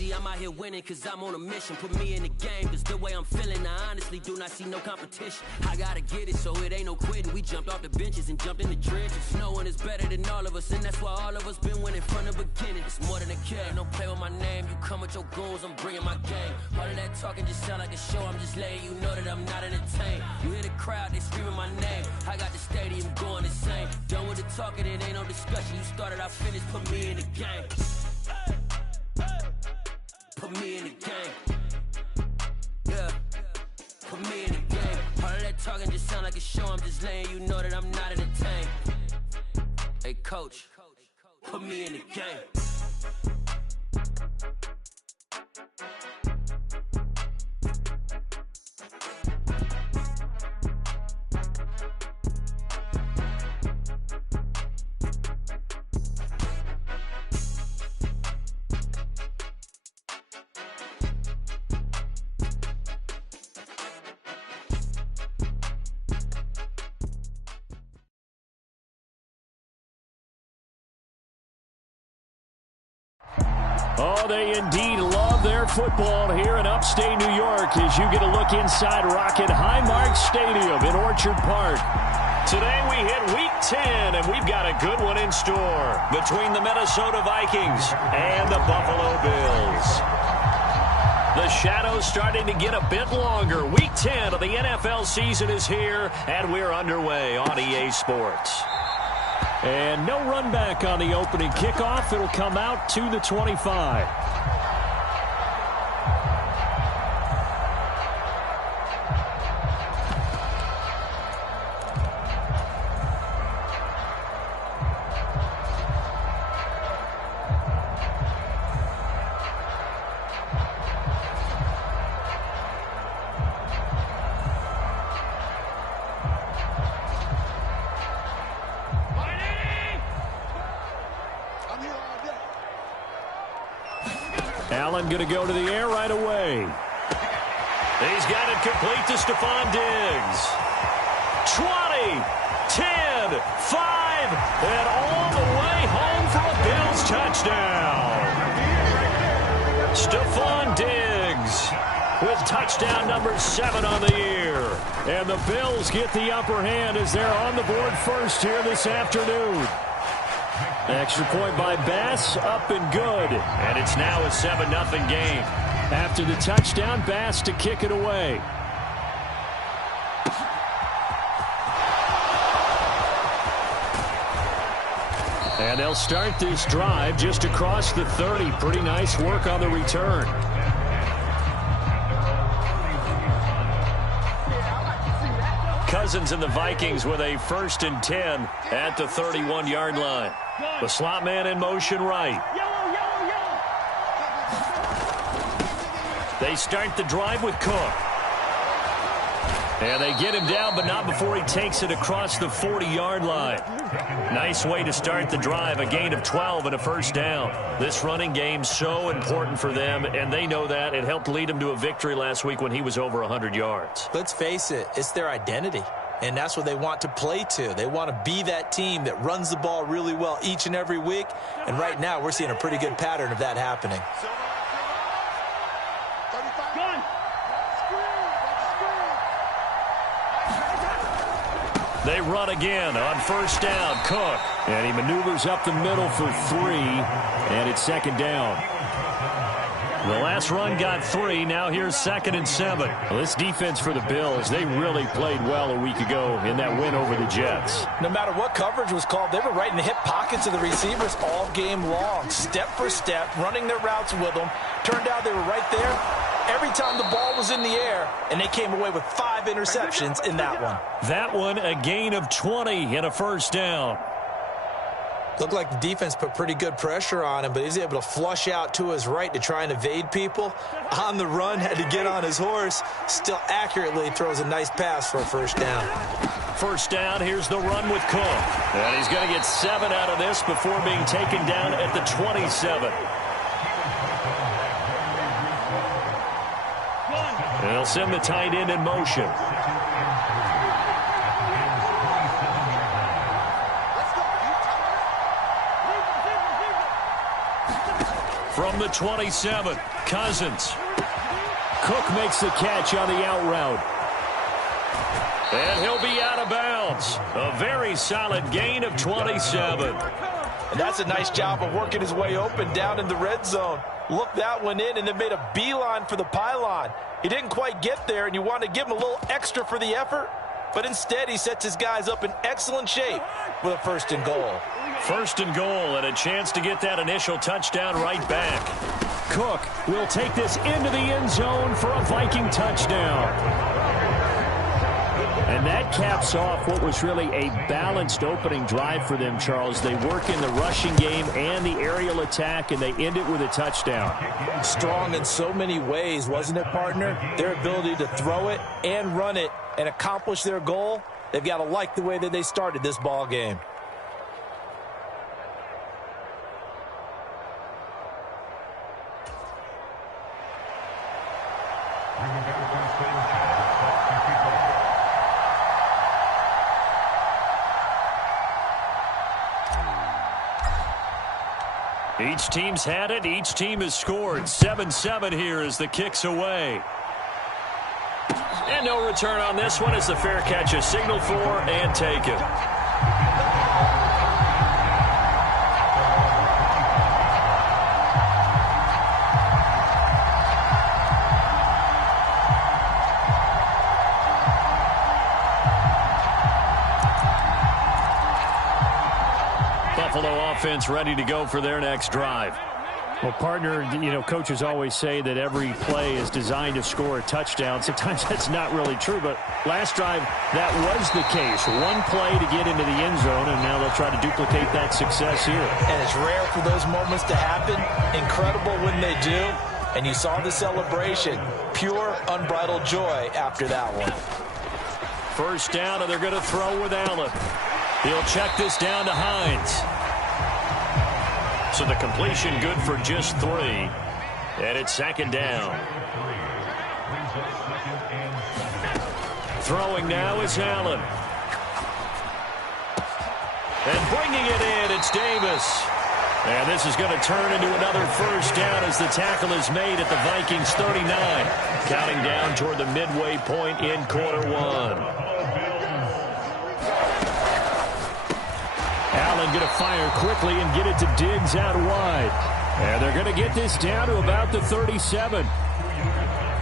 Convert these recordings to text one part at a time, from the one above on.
See, I'm out here winning cause I'm on a mission. Put me in the game cause the way I'm feeling, I honestly do not see no competition. I gotta get it so it ain't no quitting. We jumped off the benches and jumped in the trenches. No one is better than all of us, and that's why all of us been winning from the beginning. It's more than a game, don't play with my name. You come with your goons, I'm bringing my game. All of that talking just sound like a show, I'm just letting you know that I'm not entertained. You hear the crowd, they screaming my name. I got the stadium going insane. Done with the talking, it ain't no discussion. You started, I finished, put me in the game. Put me in the game. Yeah. Put me in the game. All of that talking just sound like a show, I'm just letting you know that I'm not entertained. Hey coach, put me in the game. Oh, they indeed love their football here in upstate New York as you get a look inside Rocket Highmark Stadium in Orchard Park. Today we hit Week 10, and we've got a good one in store between the Minnesota Vikings and the Buffalo Bills. The shadow's starting to get a bit longer. Week 10 of the NFL season is here, and we're underway on EA Sports. And no run back on the opening kickoff. It'll come out to the 25. Allen going to go to the air right away. He's got it complete to Stephon Diggs. 20, 10, 5, and all the way home for a Bills touchdown. Stephon Diggs with touchdown number 7 on the year. And the Bills get the upper hand as they're on the board first here this afternoon. Extra point by Bass, up and good. And it's now a 7-0 game. After the touchdown, Bass to kick it away. And they'll start this drive just across the 30. Pretty nice work on the return. Cousins and the Vikings with a 1st and 10 at the 31-yard line. The slot man in motion right. They start the drive with Cook. And they get him down, but not before he takes it across the 40-yard line. Nice way to start the drive, a gain of 12 and a 1st down. This running game so important for them, and they know that. It helped lead them to a victory last week when he was over 100 yards. Let's face it, it's their identity, and that's what they want to play to. They want to be that team that runs the ball really well each and every week, and right now we're seeing a pretty good pattern of that happening. They run again on 1st down. Cook. And he maneuvers up the middle for 3. And it's 2nd down. The last run got 3. Now here's 2nd and 7. Well, this defense for the Bills, they really played well a week ago in that win over the Jets. No matter what coverage was called, they were right in the hip pockets of the receivers all game long. Step for step, running their routes with them. Turned out they were right there every time the ball was in the air, and they came away with 5 interceptions in that one. That one, a gain of 20 and a 1st down. Looked like the defense put pretty good pressure on him, but he's able to flush out to his right to try and evade people. On the run, had to get on his horse. Still accurately throws a nice pass for a 1st down. 1st down, here's the run with Cook. And he's going to get 7 out of this before being taken down at the 27. And they'll send the tight end in motion. From the 27. Cousins. Cook makes the catch on the out route. And he'll be out of bounds. A very solid gain of 27. And that's a nice job of working his way open down in the red zone. Looked that one in and then made a beeline for the pylon. He didn't quite get there, and you want to give him a little extra for the effort. But instead, he sets his guys up in excellent shape with a 1st and goal. 1st and goal, and a chance to get that initial touchdown right back. Cook will take this into the end zone for a Viking touchdown. And that caps off what was really a balanced opening drive for them, Charles. They work in the rushing game and the aerial attack, and they end it with a touchdown. Strong in so many ways, wasn't it, partner? Their ability to throw it and run it and accomplish their goal, they've got to like the way that they started this ball game. Each team's had it. Each team has scored. 7-7 here as the kick's away. And no return on this one as the fair catch is signaled for and taken. Buffalo offense ready to go for their next drive. Well, partner, you know, coaches always say that every play is designed to score a touchdown. Sometimes that's not really true, but last drive, that was the case. One play to get into the end zone, and now they'll try to duplicate that success here. And it's rare for those moments to happen. Incredible when they do. And you saw the celebration. Pure, unbridled joy after that one. 1st down, and they're going to throw with Allen. He'll check this down to Hines. So the completion good for just 3. And it's 2nd down. Throwing now is Allen. And bringing it in, it's Davis. And this is going to turn into another 1st down as the tackle is made at the Vikings 39. Counting down toward the midway point in quarter 1. Allen going to fire quickly and get it to Diggs out wide. And they're going to get this down to about the 37.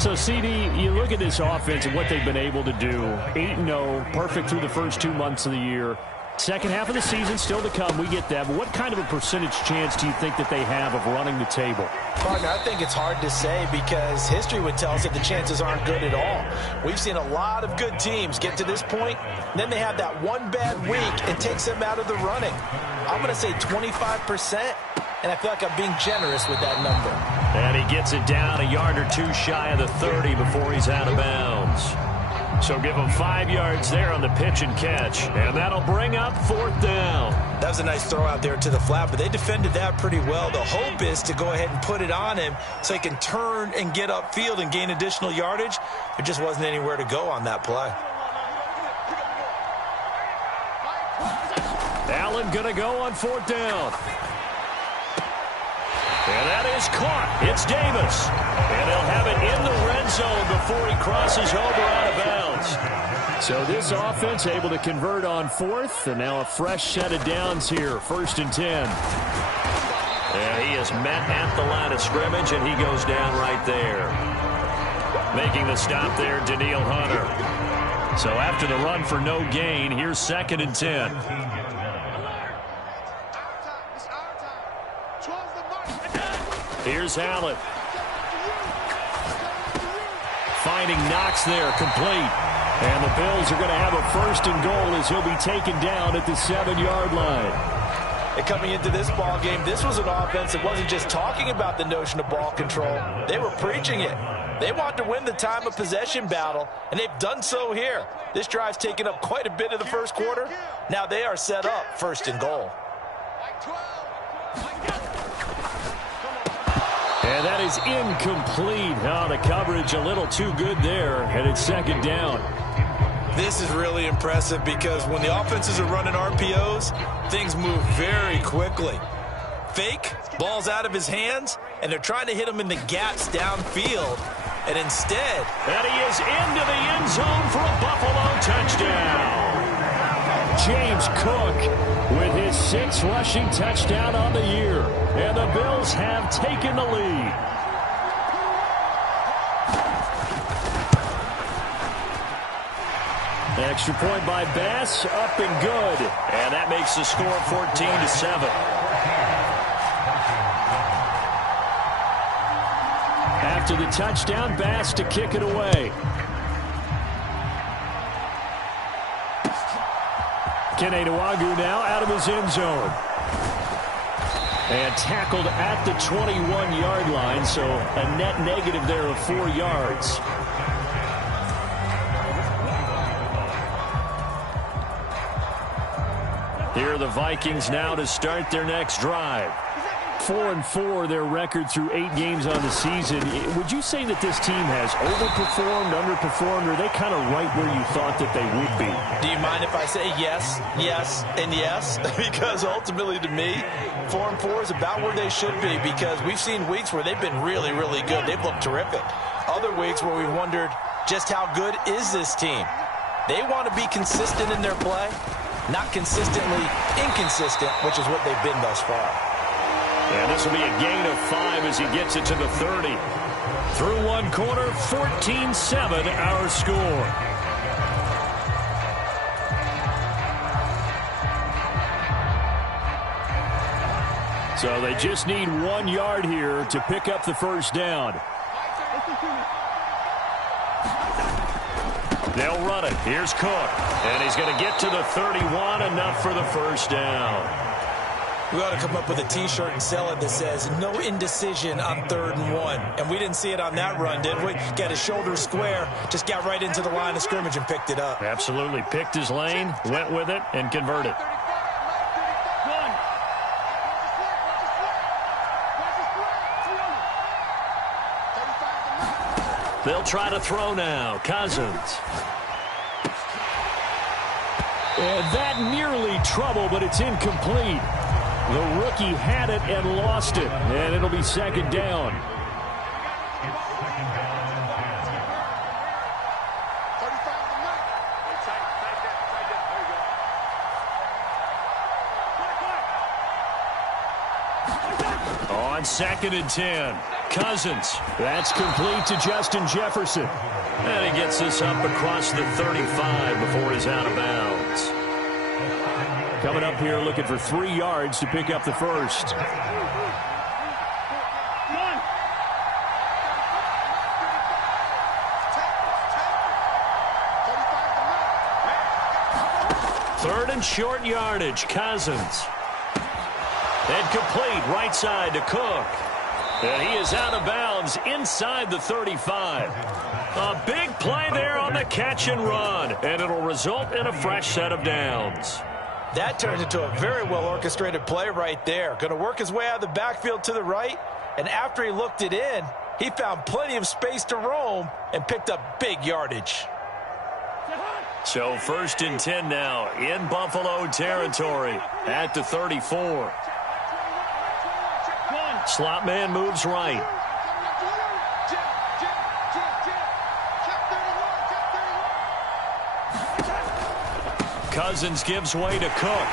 So, CD, you look at this offense and what they've been able to do. 8-0, perfect through the first 2 months of the year. Second half of the season still to come. We get that. But what kind of a percentage chance do you think that they have of running the table? Partner, I think it's hard to say because history would tell us that the chances aren't good at all. We've seen a lot of good teams get to this point, and then they have that one bad week and takes them out of the running. I'm going to say 25%, and I feel like I'm being generous with that number. And he gets it down a yard or 2 shy of the 30 before he's out of bounds. So give him 5 yards there on the pitch and catch. And that'll bring up 4th down. That was a nice throw out there to the flat, but they defended that pretty well. The hope is to go ahead and put it on him so he can turn and get upfield and gain additional yardage. There just wasn't anywhere to go on that play. Allen going to go on 4th down. And that is caught. It's Davis. And they'll have it in the red zone before he crosses over out of bounds. So this offense able to convert on 4th, and now a fresh set of downs here. 1st and 10. And he is met at the line of scrimmage, and he goes down right there. Making the stop there, Daniil Hunter. So after the run for no gain, here's 2nd and 10. Here's Allen. Finding Knox there, complete. And the Bills are going to have a 1st and goal as he'll be taken down at the 7-yard line. And coming into this ball game, this was an offense that wasn't just talking about the notion of ball control. They were preaching it. They want to win the time of possession battle, and they've done so here. This drive's taken up quite a bit of the first quarter. Now they are set up 1st and goal. And that is incomplete. Oh, the coverage a little too good there, and it's 2nd down. This is really impressive because when the offenses are running RPOs, things move very quickly. fake. Ball's out of his hands, and they're trying to hit him in the gaps downfield. And instead... And he is into the end zone for a Buffalo touchdown. James Cook with his 6th rushing touchdown on the year. And the Bills have taken the lead. Extra point by Bass, up and good. And that makes the score 14-7. After the touchdown, Bass to kick it away. Keneduagu now out of his end zone. And tackled at the 21-yard line, so a net negative there of 4 yards. Here are the Vikings now to start their next drive. 4-4 their record through 8 games on the season. Would you say that this team has overperformed, underperformed, or are they kind of right where you thought that they would be? Do you mind if I say yes, yes, and yes? Because ultimately to me, 4-4 is about where they should be, because we've seen weeks where they've been really, really good. They've looked terrific. Other weeks where we've wondered just how good is this team. They want to be consistent in their play, not consistently inconsistent, which is what they've been thus far. And this will be a gain of 5 as he gets it to the 30. Through one quarter, 14-7 our score. So they just need 1 yard here to pick up the first down. They'll run it. Here's Cook. And he's going to get to the 31, enough for the first down. We ought to come up with a T-shirt and sell it that says, no indecision on 3rd and 1. And we didn't see it on that run, did we? Got his shoulder square, just got right into the line of scrimmage and picked it up. Absolutely. Picked his lane, went with it, and converted. They'll try to throw now. Cousins. And that nearly trouble, but it's incomplete. The rookie had it and lost it, and it'll be 2nd down. On 2nd and 10, Cousins. That's complete to Justin Jefferson. And he gets this up across the 35 before he's out of bounds. Coming up here looking for 3 yards to pick up the first. Third and short yardage, Cousins. And complete right side to Cook. And he is out of bounds inside the 35. A big play there on the catch and run. And it'll result in a fresh set of downs. That turned into a very well-orchestrated play right there. Going to work his way out of the backfield to the right. And after he looked it in, he found plenty of space to roam and picked up big yardage. So 1st and 10 now in Buffalo territory at the 34. Slot man moves right. Cousins gives way to Cook.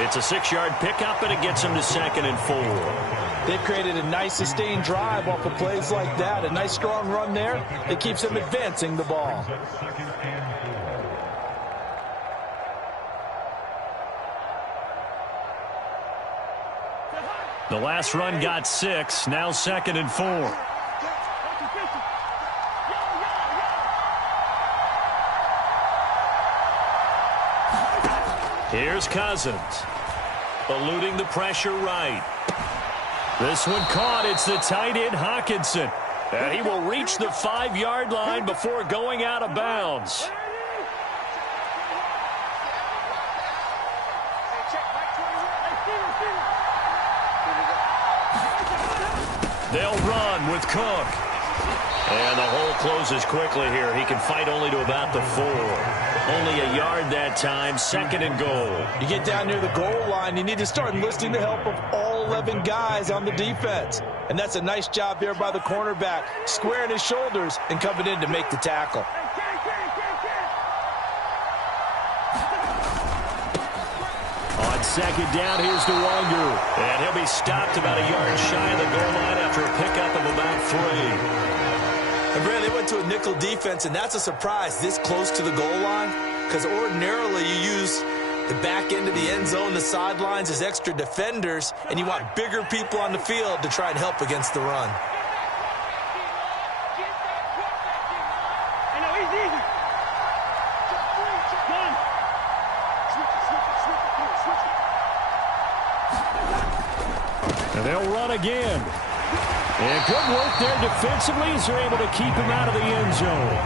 It's a 6-yard pickup, and it gets him to 2nd and 4. They've created a nice sustained drive off of plays like that. A nice strong run there. It keeps them advancing the ball. The last run got 6. Now 2nd and 4. Here's Cousins. Eluding the pressure right. This one caught. It's the tight end, Hawkinson. And he will reach the 5-yard line before going out of bounds. They'll run with Cook. And the hole closes quickly here. He can fight only to about the 4. Only a yard that time, 2nd and goal. You get down near the goal line, you need to start enlisting the help of all 11 guys on the defense. And that's a nice job there by the cornerback, squaring his shoulders and coming in to make the tackle. On 2nd down, here's DeWanger. And he'll be stopped about a yard shy of the goal line after a pickup of about 3. And Brad, they went to a nickel defense, and that's a surprise this close to the goal line, because ordinarily you use the back end of the end zone, the sidelines as extra defenders, and you want bigger people on the field to try and help against the run. And they'll run again. And good work there defensively as they're able to keep him out of the end zone.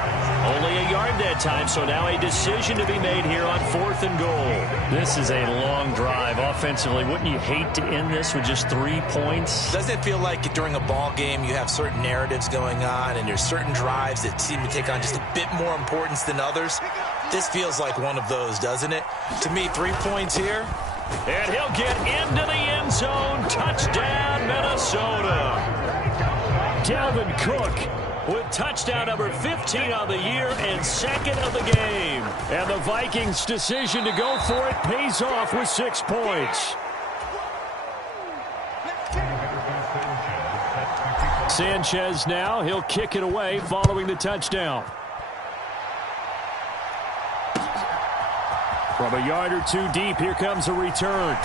Only a yard that time, so now a decision to be made here on 4th and goal. This is a long drive offensively. Wouldn't you hate to end this with just 3 points? Doesn't it feel like during a ball game you have certain narratives going on and there's certain drives that seem to take on just a bit more importance than others? This feels like one of those, doesn't it? To me, 3 points here. And he'll get into the end zone. Touchdown, Minnesota. Dalvin Cook with touchdown number 15 on the year and 2nd of the game. And the Vikings' decision to go for it pays off with 6 points. Sanchez now, he'll kick it away following the touchdown. From a yard or 2 deep, here comes a return.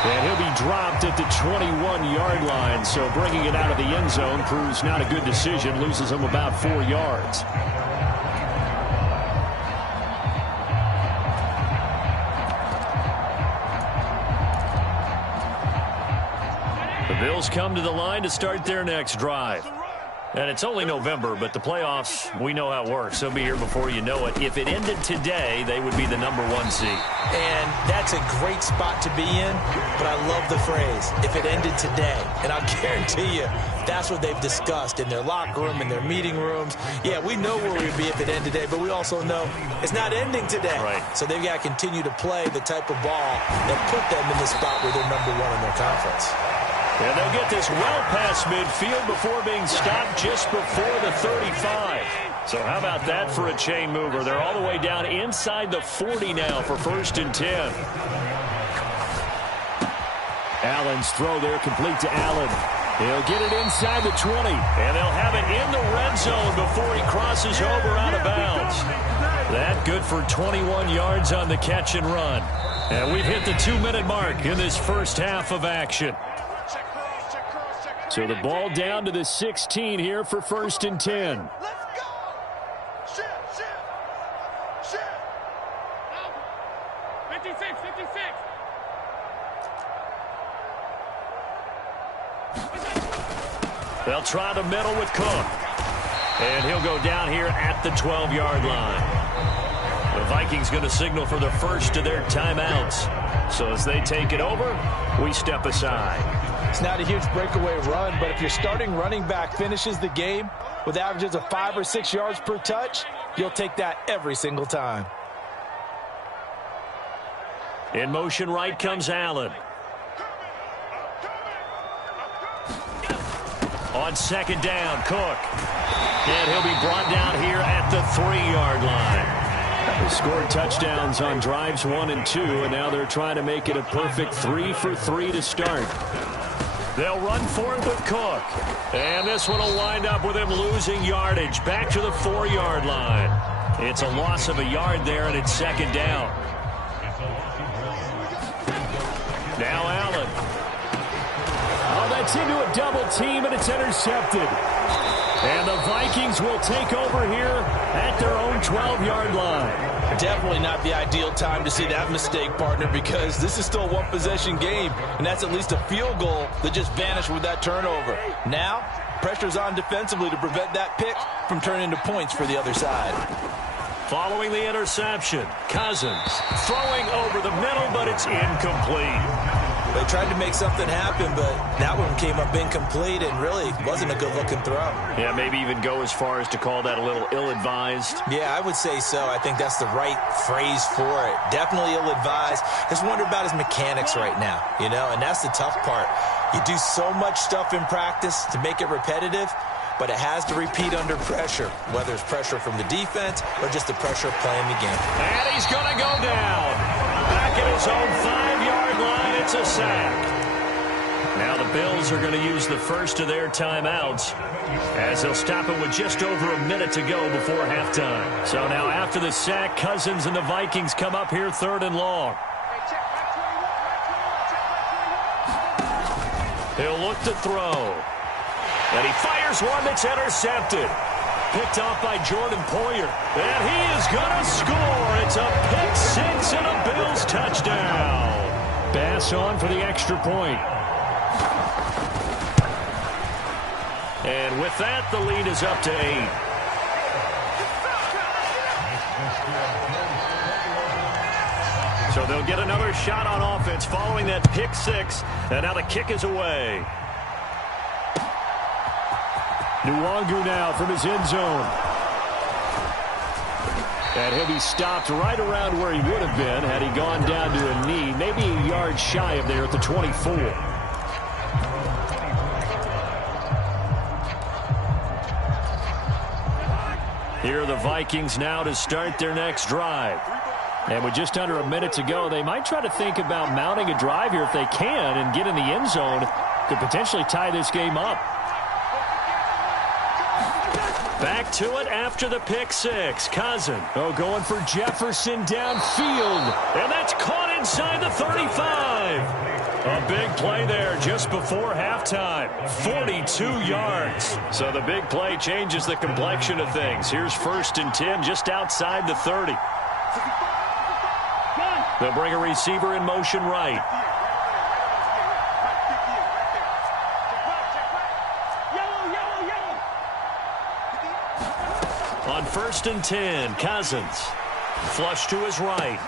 And he'll be dropped at the 21-yard line, so bringing it out of the end zone proves not a good decision, loses him about 4 yards. The Bills come to the line to start their next drive. And it's only November, but the playoffs, we know how it works. They'll be here before you know it. If it ended today, they would be the number 1 seed. And that's a great spot to be in, but I love the phrase, if it ended today. And I'll guarantee you, that's what they've discussed in their locker room, in their meeting rooms. Yeah, we know where we'd be if it ended today, but we also know it's not ending today. Right. So they've got to continue to play the type of ball that put them in the spot where they're number 1 in their conference. And they'll get this well past midfield before being stopped just before the 35. So how about that for a chain mover? They're all the way down inside the 40 now for 1st and 10. Allen's throw there complete to Allen. He'll get it inside the 20. And they'll have it in the red zone before he crosses over out of bounds. That good for 21 yards on the catch and run. And we've hit the 2-minute mark in this first half of action. So the ball down to the 16 here for 1st and 10. Let's go! Shift! 56. They'll try the middle with Cook. And he'll go down here at the 12-yard line. The Vikings going to signal for the first of their timeouts. So as they take it over, we step aside. It's not a huge breakaway run, but if your starting running back finishes the game with averages of 5 or 6 yards per touch, you'll take that every single time. In motion right comes Allen. On 2nd down, Cook. And he'll be brought down here at the 3-yard line. They scored touchdowns on drives 1 and 2, and now they're trying to make it a perfect 3 for 3 to start. They'll run for it with Cook. And this one will wind up with him losing yardage back to the 4-yard line. It's a loss of a yard there, and it's 2nd down. Now Allen. Oh, that's into a double team, and it's intercepted. And the Vikings will take over here at their own 12-yard line. Definitely not the ideal time to see that mistake, partner, because this is still a one-possession game, and that's at least a field goal that just vanished with that turnover. Now, pressure's on defensively to prevent that pick from turning into points for the other side. Following the interception, Cousins throwing over the middle, but it's incomplete. They tried to make something happen, but that one came up incomplete and really wasn't a good-looking throw. Yeah, maybe even go as far as to call that a little ill-advised. Yeah, I would say so. I think that's the right phrase for it. Definitely ill-advised. Just wonder about his mechanics right now, you know, and that's the tough part. You do so much stuff in practice to make it repetitive, but it has to repeat under pressure, whether it's pressure from the defense or just the pressure of playing the game. And he's going to go down. Back at his own 5-yard line, it's a sack. Now the Bills are going to use the first of their timeouts as they'll stop it with just over a minute to go before halftime. So now after the sack, Cousins and the Vikings come up here 3rd and long. He'll look to throw. And he fires one that's intercepted. Picked off by Jordan Poyer. And he is going to score. It's a pick six and a Bills touchdown. Bass on for the extra point. And with that, the lead is up to 8. So they'll get another shot on offense following that pick six. And now the kick is away. Nwangu now from his end zone. And he'll be stopped right around where he would have been had he gone down to a knee, maybe a yard shy of there at the 24. Here are the Vikings now to start their next drive. And with just under a minute to go, they might try to think about mounting a drive here if they can and get in the end zone. Could potentially tie this game up. Back to it after the pick six. Cousins. Oh, going for Jefferson downfield. And that's caught inside the 35. A big play there just before halftime. 42 yards. So the big play changes the complexion of things. Here's 1st and 10 just outside the 30. They'll bring a receiver in motion right. On 1st and 10, Cousins. Flush to his right.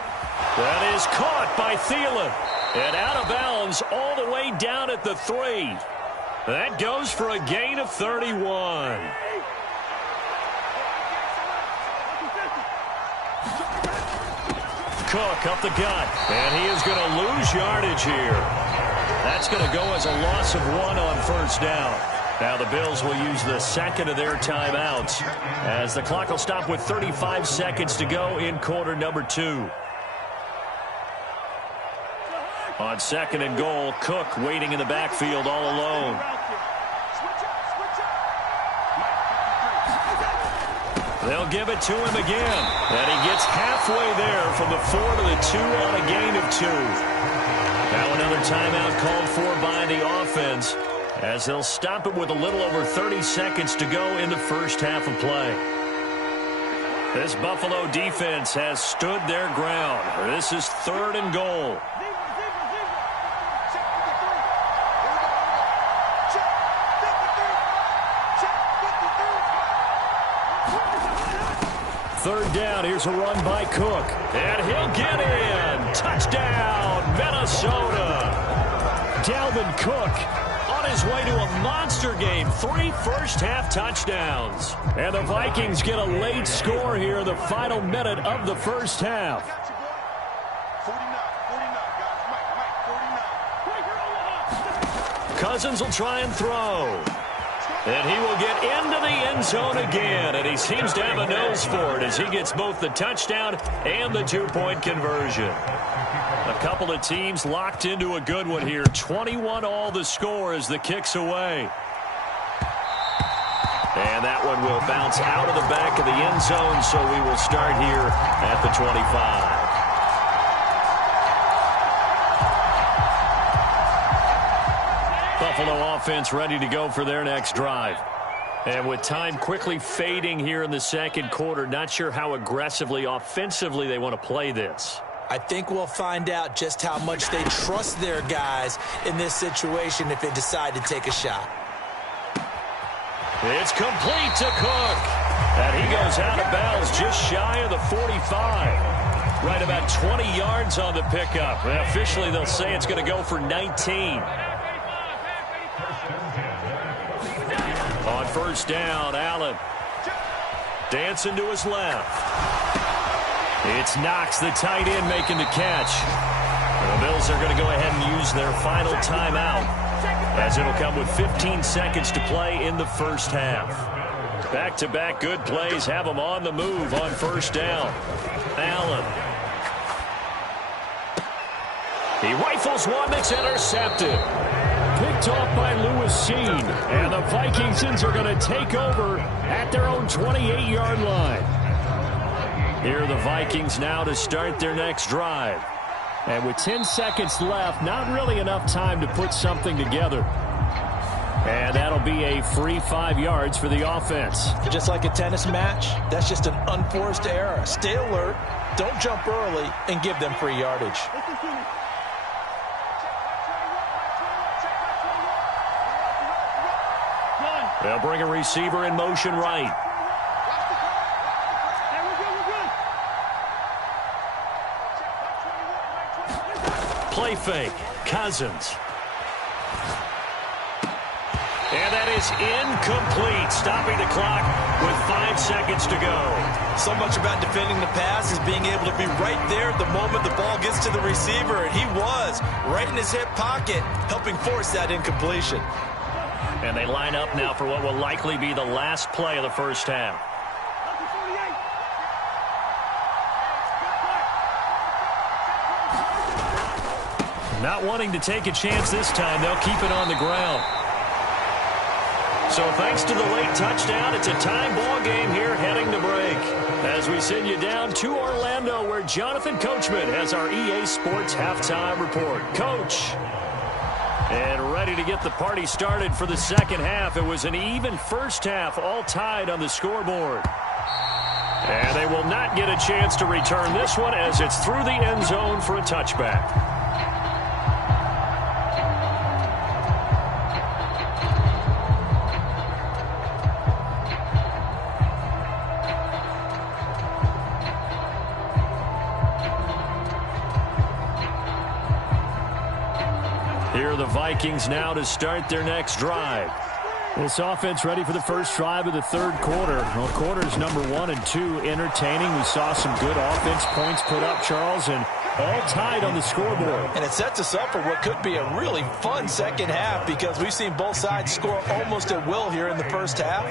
That is caught by Thielen. And out of bounds all the way down at the 3. That goes for a gain of 31. Cook up the gut. And he is going to lose yardage here. That's going to go as a loss of 1 on 1st down. Now the Bills will use the second of their timeouts as the clock will stop with 35 seconds to go in quarter number 2. On 2nd and goal, Cook waiting in the backfield all alone. They'll give it to him again. And he gets halfway there from the 4 to the 2 on a gain of 2. Now another timeout called for by the offense, as they'll stop it with a little over 30 seconds to go in the first half of play. This Buffalo defense has stood their ground. This is 3rd and goal. Third down, here's a run by Cook. And he'll get in. Touchdown, Minnesota. Dalvin Cook on his way to a monster game. 3 first-half touchdowns. And the Vikings get a late score here in the final minute of the first half. 49. Cousins will try and throw. And he will get into the end zone again. And he seems to have a nose for it as he gets both the touchdown and the 2-point conversion. A couple of teams locked into a good one here. 21 all the score as the kick's away. And that one will bounce out of the back of the end zone, so we will start here at the 25. Buffalo offense ready to go for their next drive. And with time quickly fading here in the second quarter, not sure how aggressively, offensively they want to play this. I think we'll find out just how much they trust their guys in this situation if they decide to take a shot. It's complete to Cook. And he goes out of bounds just shy of the 45. Right about 20 yards on the pickup. And officially, they'll say it's going to go for 19. On first down, Allen. Dancing to his left. It's Knox, the tight end, making the catch. The Bills are going to go ahead and use their final timeout, as it'll come with 15 seconds to play in the first half. Back-to-back good plays have them on the move on first down. Allen. He rifles one that's intercepted. Picked off by Lewis Seen. And the Vikingsons are going to take over at their own 28-yard line. Here are the Vikings now to start their next drive. And with 10 seconds left, not really enough time to put something together. And that'll be a free 5 yards for the offense. Just like a tennis match, that's just an unforced error. Stay alert, don't jump early, and give them free yardage. They'll bring a receiver in motion right. Play fake. Cousins. And that is incomplete, stopping the clock with 5 seconds to go. So much about defending the pass is being able to be right there at the moment the ball gets to the receiver, and he was right in his hip pocket, helping force that incompletion. And they line up now for what will likely be the last play of the first half. Not wanting to take a chance this time, they'll keep it on the ground. So thanks to the late touchdown, it's a tie ball game here heading to break. As we send you down to Orlando, where Jonathan Coachman has our EA Sports halftime report. Coach. And ready to get the party started for the second half. It was an even first half, all tied on the scoreboard. And they will not get a chance to return this one as it's through the end zone for a touchback. Here are the Vikings now to start their next drive. This offense ready for the first drive of the third quarter. Well, quarters number 1 and 2 entertaining. We saw some good offense points put up, Charles, and all tied on the scoreboard. And it sets us up for what could be a really fun second half, because we've seen both sides score almost at will here in the first half.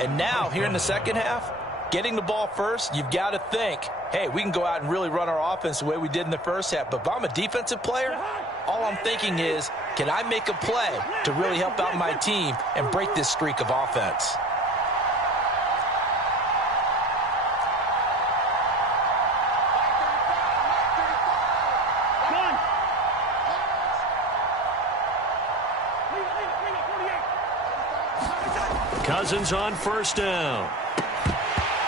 And now, here in the second half, getting the ball first, you've got to think, hey, we can go out and really run our offense the way we did in the first half. But if I'm a defensive player, all I'm thinking is, can I make a play to really help out my team and break this streak of offense? Cousins on first down.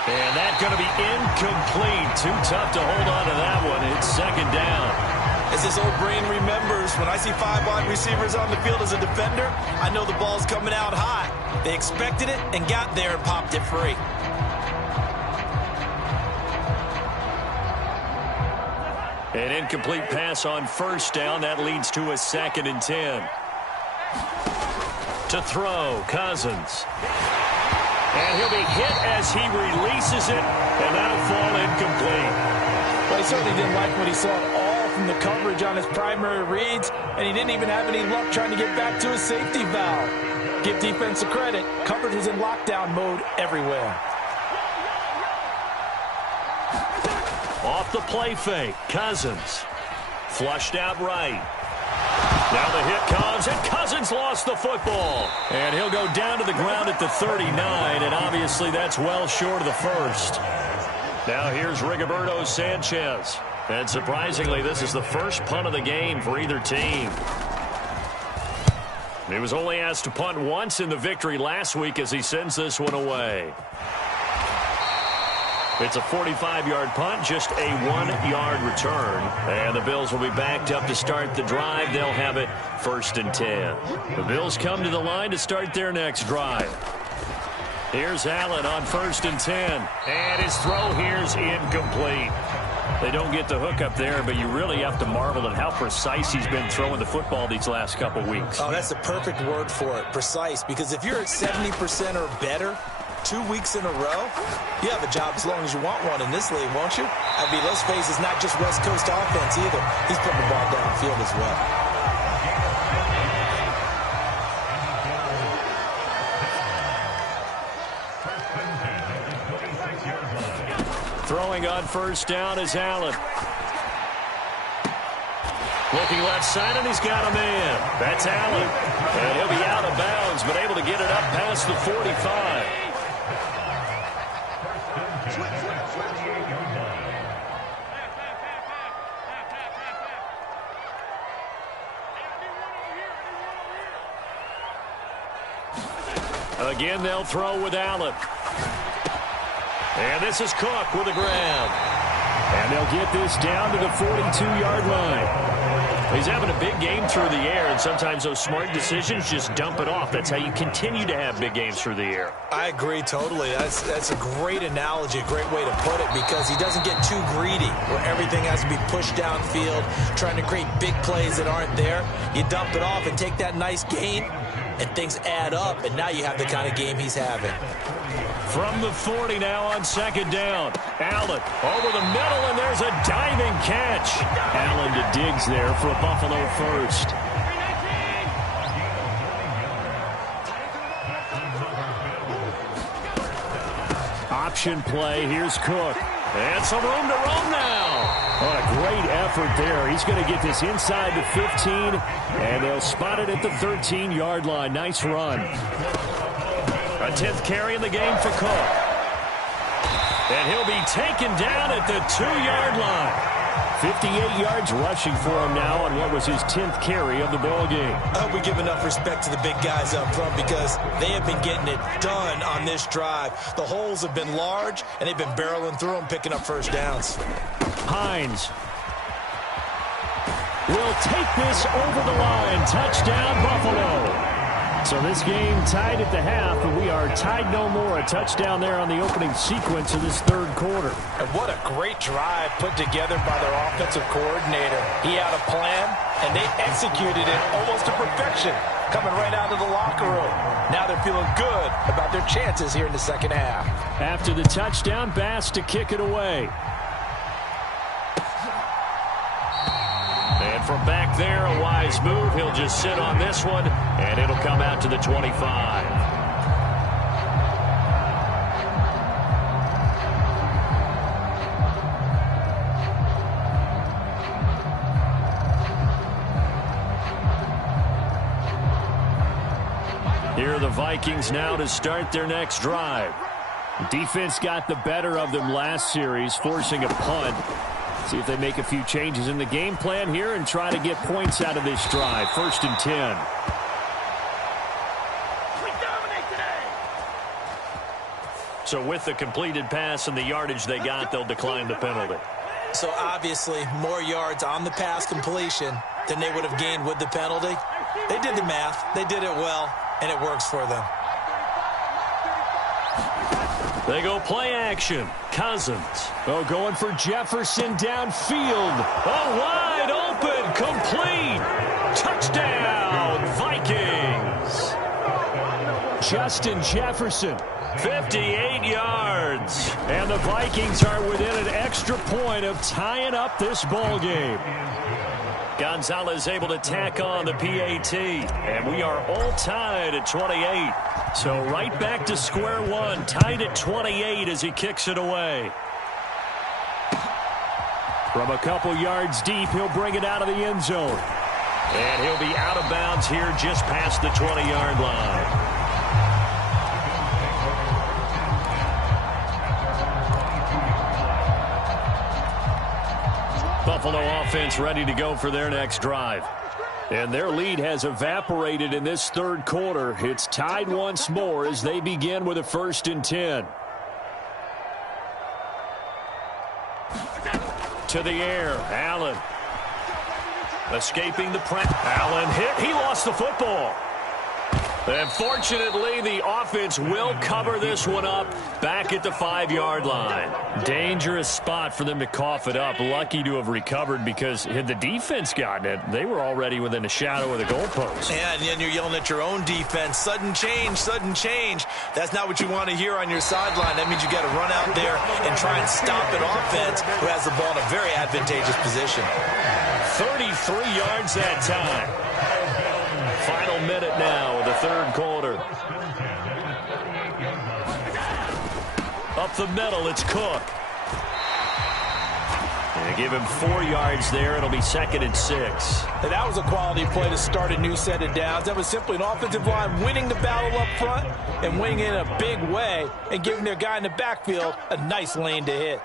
And that's going to be incomplete. Too tough to hold on to that one. It's second down. As this old brain remembers, when I see 5 wide receivers on the field as a defender, I know the ball's coming out high. They expected it and got there and popped it free. An incomplete pass on first down. That leads to a 2nd and 10. To throw, Cousins. And he'll be hit as he releases it, and that'll fall incomplete. Well, he certainly didn't like what he saw at all from the coverage on his primary reads, and he didn't even have any luck trying to get back to his safety valve. Give defense a credit. Coverage was in lockdown mode everywhere. Off the play fake, Cousins. Flushed out right. Now the hit comes, and Cousins lost the football. And he'll go down to the ground at the 39, and obviously that's well short of the first. Now here's Rigoberto Sanchez. And surprisingly, this is the first punt of the game for either team. He was only asked to punt once in the victory last week as he sends this one away. It's a 45-yard punt, just a 1-yard return. And the Bills will be backed up to start the drive. They'll have it 1st and 10. The Bills come to the line to start their next drive. Here's Allen on 1st and 10. And his throw here's incomplete. They don't get the hook up there, but you really have to marvel at how precise he's been throwing the football these last couple weeks. Oh, that's the perfect word for it, precise, because if you're at 70% or better 2 weeks in a row, you have a job as long as you want one in this league, won't you? I mean, let's face it, it's not just West Coast offense either. He's putting the ball downfield as well. Throwing on first down is Allen. Looking left side, and he's got a man. That's Allen. And he'll be out of bounds, but able to get it up past the 45. Again, they'll throw with Allen. And this is Cook with a grab. And they'll get this down to the 42-yard line. He's having a big game through the air, and sometimes those smart decisions just dump it off. That's how you continue to have big games through the air. I agree totally. That's a great analogy, a great way to put it, because he doesn't get too greedy where everything has to be pushed downfield, trying to create big plays that aren't there. You dump it off and take that nice gain, and things add up, and now you have the kind of game he's having. From the 40 now on second down. Allen over the middle, and there's a diving catch. Allen to Diggs there for a Buffalo first. Option play. Here's Cook. And some room to roam now. What a great effort there. He's going to get this inside the 15, and they'll spot it at the 13-yard line. Nice run. A 10th carry in the game for Cook. And he'll be taken down at the 2-yard line. 58 yards rushing for him now on what was his 10th carry of the ball game. I hope we give enough respect to the big guys up front, because they have been getting it done on this drive. The holes have been large, and they've been barreling through them, picking up first downs. Hines will take this over the line. Touchdown, Buffalo. So this game tied at the half, but we are tied no more. A touchdown there on the opening sequence of this third quarter. And what a great drive put together by their offensive coordinator. He had a plan, and they executed it almost to perfection, coming right out of the locker room. Now they're feeling good about their chances here in the second half. After the touchdown, Bass to kick it away. And from back there, a wise move. He'll just sit on this one, and it'll come out to the 25. Here are the Vikings now to start their next drive. Defense got the better of them last series, forcing a punt. See if they make a few changes in the game plan here and try to get points out of this drive. 1st and 10. We dominate today. So with the completed pass and the yardage they got, they'll decline the penalty. So obviously more yards on the pass completion than they would have gained with the penalty. They did the math. They did it well, and it works for them. They go play action. Cousins. Oh, going for Jefferson downfield. Oh, wide open. Complete. Touchdown, Vikings. Justin Jefferson. 58 yards. And the Vikings are within an extra point of tying up this ball game. Gonzalez able to tack on the PAT. And we are all tied at 28. So right back to square one, tied at 28 as he kicks it away. From a couple yards deep, he'll bring it out of the end zone. And he'll be out of bounds here just past the 20-yard line. Buffalo offense ready to go for their next drive. And their lead has evaporated in this third quarter. It's tied once more as they begin with a 1st and 10. To the air, Allen. Escaping the press. Allen hit. He lost the football. And fortunately, the offense will cover this one up back at the 5-yard line. Dangerous spot for them to cough it up. Lucky to have recovered, because had the defense gotten it, they were already within a shadow of the goalpost. Yeah, and then you're yelling at your own defense. Sudden change, sudden change. That's not what you want to hear on your sideline. That means you got to run out there and try and stop an offense who has the ball in a very advantageous position. 33 yards that time. Final minute now of the third quarter. Up the middle, it's Cook. They give him 4 yards there. It'll be 2nd and 6. And that was a quality play to start a new set of downs. That was simply an offensive line winning the battle up front and winning it in a big way and giving their guy in the backfield a nice lane to hit.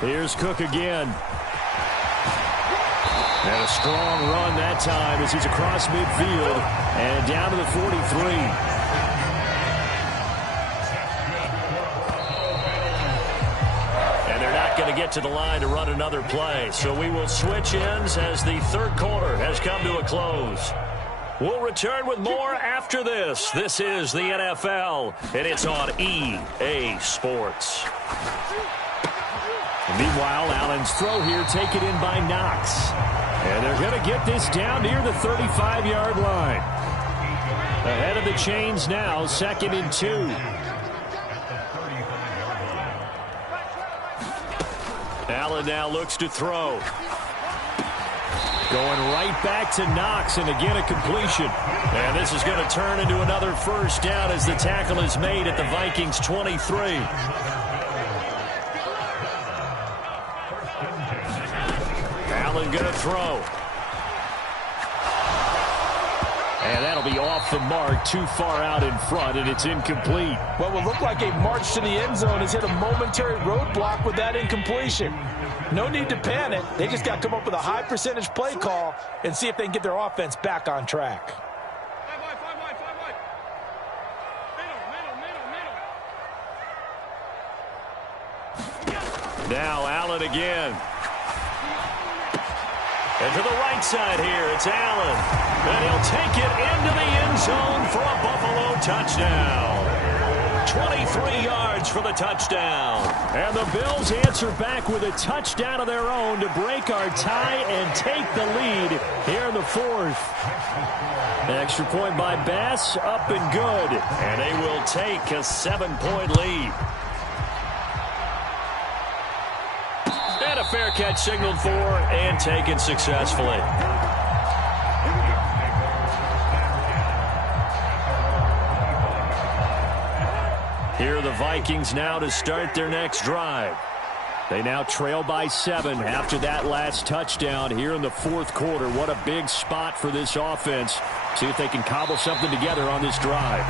Here's Cook again. And a strong run that time as he's across midfield and down to the 43. And they're not going to get to the line to run another play. So we will switch ends as the third quarter has come to a close. We'll return with more after this. This is the NFL, and it's on EA Sports. Meanwhile, Allen's throw here taken in by Knox. And they're going to get this down near the 35-yard line. Ahead of the chains now, 2nd and 2. Allen now looks to throw. Going right back to Knox, and again a completion. And this is going to turn into another first down as the tackle is made at the Vikings' 23. Allen going to throw. And that'll be off the mark, too far out in front, and it's incomplete. What will look like a march to the end zone has hit a momentary roadblock with that incompletion. No need to panic. They just got to come up with a high percentage play call and see if they can get their offense back on track. Now Allen again. And to the right side here, it's Allen. And he'll take it into the end zone for a Buffalo touchdown. 23 yards for the touchdown. And the Bills answer back with a touchdown of their own to break our tie and take the lead here in the fourth. An extra point by Bass, up and good. And they will take a 7-point lead. And a fair catch signaled for and taken successfully. Here are the Vikings now to start their next drive. They now trail by 7 after that last touchdown here in the fourth quarter. What a big spot for this offense. See if they can cobble something together on this drive.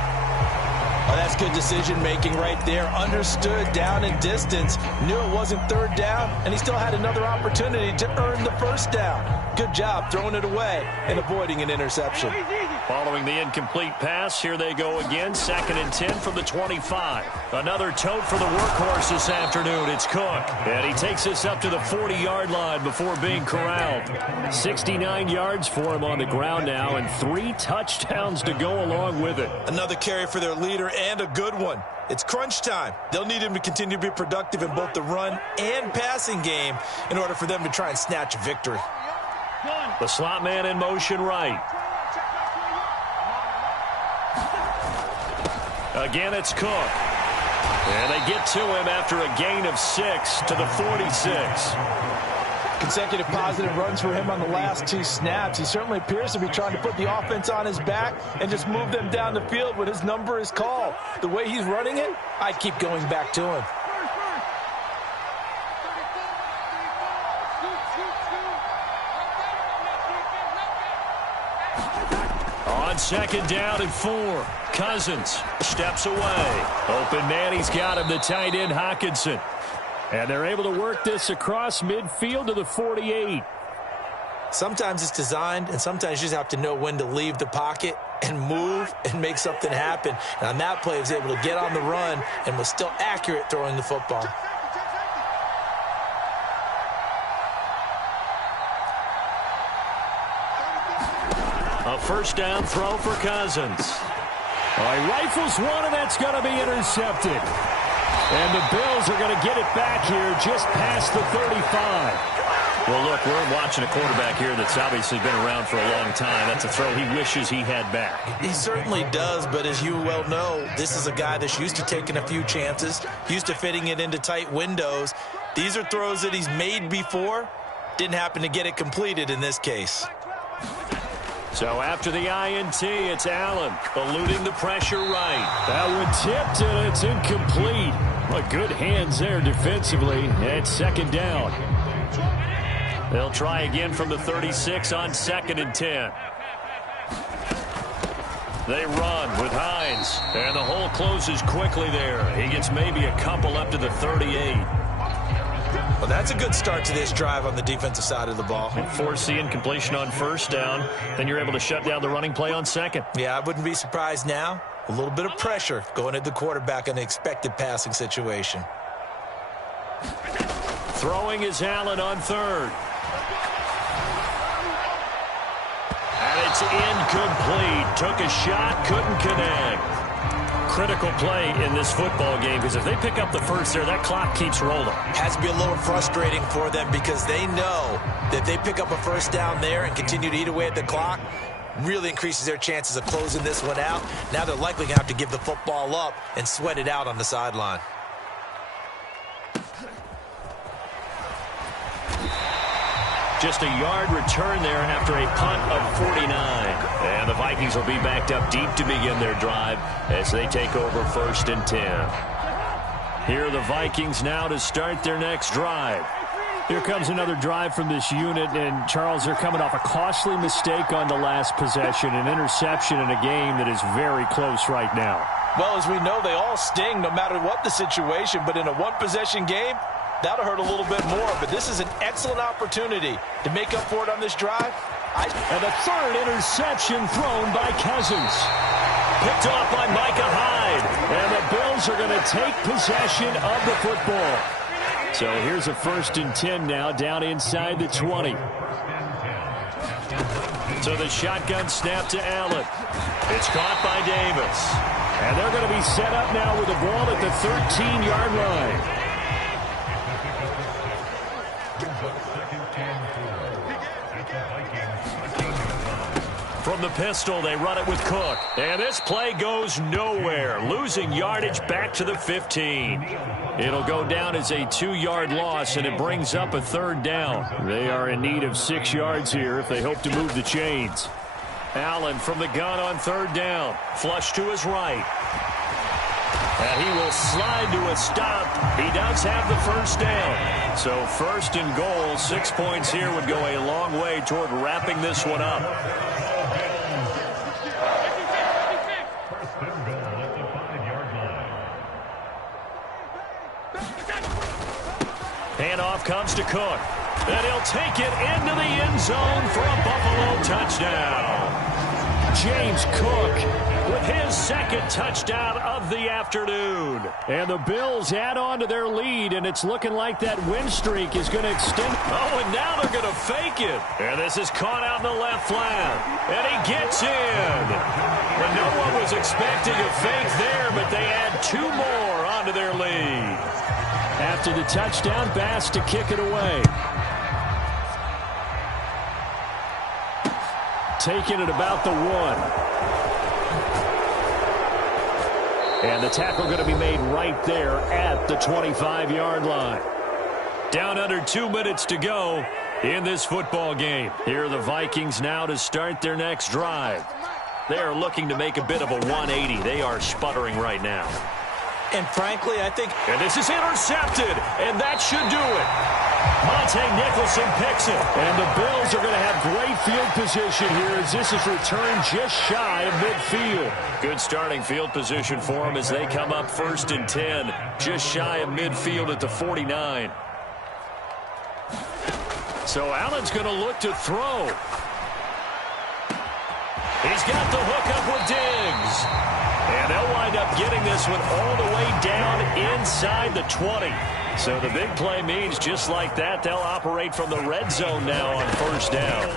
Oh, that's good decision-making right there. Understood down and distance. Knew it wasn't third down, and he still had another opportunity to earn the first down. Good job throwing it away and avoiding an interception. Following the incomplete pass, here they go again. 2nd and 10 from the 25. Another tote for the workhorse this afternoon. It's Cook. And he takes us up to the 40-yard line before being corralled. 69 yards for him on the ground now, and 3 touchdowns to go along with it. Another carry for their leader, and a good one. It's crunch time. They'll need him to continue to be productive in both the run and passing game in order for them to try and snatch a victory. The slot man in motion right. Again, it's Cook. And they get to him after a gain of 6 to the 46. Consecutive positive runs for him on the last 2 snaps. He certainly appears to be trying to put the offense on his back and just move them down the field when his number is called. The way he's running it, I keep going back to him. On 2nd down and 4, Cousins steps away. Open man, he's got him, the tight end Hockenson. And they're able to work this across midfield to the 48. Sometimes it's designed, and sometimes you just have to know when to leave the pocket and move and make something happen. And on that play, he was able to get on the run and was still accurate throwing the football. first down throw for Cousins. All right, rifles one, and that's going to be intercepted. And the Bills are going to get it back here just past the 35. Well, look, we're watching a quarterback here that's obviously been around for a long time. That's a throw he wishes he had back. He certainly does, but as you well know, this is a guy that's used to taking a few chances, used to fitting it into tight windows. These are throws that he's made before. Didn't happen to get it completed in this case. So after the INT, it's Allen eluding the pressure right. That one tipped, and it's incomplete. Well, good hands there defensively. It's second down. They'll try again from the 36 on 2nd and 10. They run with Hines, and the hole closes quickly there. He gets maybe a couple up to the 38. Well, that's a good start to this drive on the defensive side of the ball. And forcing completion on first down, then you're able to shut down the running play on second. Yeah, I wouldn't be surprised now. A little bit of pressure going at the quarterback in the expected passing situation. Throwing is Allen on third. And it's incomplete. Took a shot, couldn't connect. Critical play in this football game, because if they pick up the first there, that clock keeps rolling. Has to be a little frustrating for them because they know that if they pick up a first down there and continue to eat away at the clock, really increases their chances of closing this one out. Now they're likely going to have to give the football up and sweat it out on the sideline. Just a yard return there after a punt of 49. And the Vikings will be backed up deep to begin their drive as they take over 1st and 10. Here are the Vikings now to start their next drive. Here comes another drive from this unit, and Charles, they're coming off a costly mistake on the last possession, an interception in a game that is very close right now. Well, as we know, they all sting no matter what the situation, but in a one-possession game, that'll hurt a little bit more, but this is an excellent opportunity to make up for it on this drive. And the third interception thrown by Cousins. Picked off by Micah Hyde. And the Bills are going to take possession of the football. So here's a 1st and 10 now, down inside the 20. So the shotgun snap to Allen. It's caught by Davis. And they're going to be set up now with the ball at the 13-yard line. From the pistol, they run it with Cook. And this play goes nowhere. Losing yardage back to the 15. It'll go down as a 2-yard loss, and it brings up a 3rd down. They are in need of 6 yards here if they hope to move the chains. Allen from the gun on 3rd down. Flush to his right. And he will slide to a stop. He does have the 1st down. So 1st and goal, 6 points here would go a long way toward wrapping this one up. Handoff comes to Cook. And he'll take it into the end zone for a Buffalo touchdown. James Cook with his 2nd touchdown of the afternoon. And the Bills add on to their lead, and it's looking like that win streak is going to extend. Oh, and now they're going to fake it. And this is caught out in the left flat. And he gets in. And no one was expecting a fake there, but they add 2 more onto their lead. After the touchdown, Bass to kick it away. Taking it about the 1. And the tackle going to be made right there at the 25-yard line. Down under 2 minutes to go in this football game. Here are the Vikings now to start their next drive. They are looking to make a bit of a 180. They are sputtering right now. And frankly, I think... And this is intercepted, and that should do it. Monte Nicholson picks it. And the Bills are going to have great field position here as this is returned just shy of midfield. Good starting field position for them as they come up 1st and 10, just shy of midfield at the 49. So Allen's going to look to throw. He's got the hook up with Diggs. And they'll wind up getting this one all the way down inside the 20. So the big play means just like that, they'll operate from the red zone now on 1st down.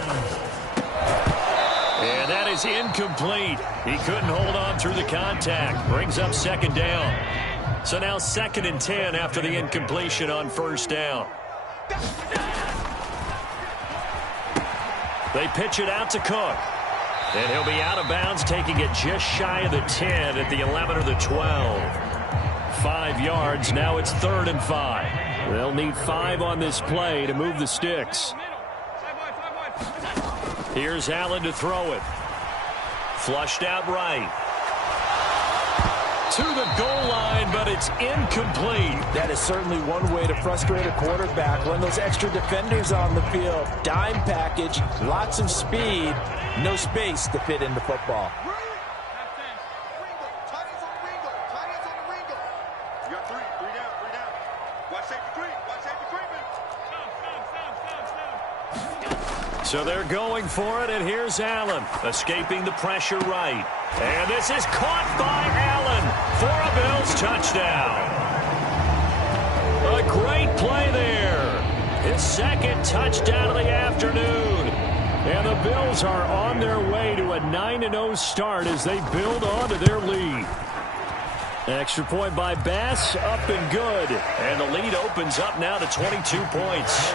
And that is incomplete. He couldn't hold on through the contact. Brings up second down. So now 2nd and 10 after the incompletion on first down. They pitch it out to Cook. And he'll be out of bounds, taking it just shy of the 10 at the 11 or the 12. 5 yards. Now it's 3rd and 5. They'll need 5 on this play to move the sticks. Here's Allen to throw it. Flushed out right. To the goal line, but it's incomplete. That is certainly one way to frustrate a quarterback. Run those extra defenders on the field. Dime package, lots of speed, no space to fit into football. So they're going for it, and here's Allen, escaping the pressure right. And this is caught by Allen for a Bills touchdown. A great play there. His 2nd touchdown of the afternoon. And the Bills are on their way to a 9-0 start as they build on to their lead. Extra point by Bass, up and good. And the lead opens up now to 22 points.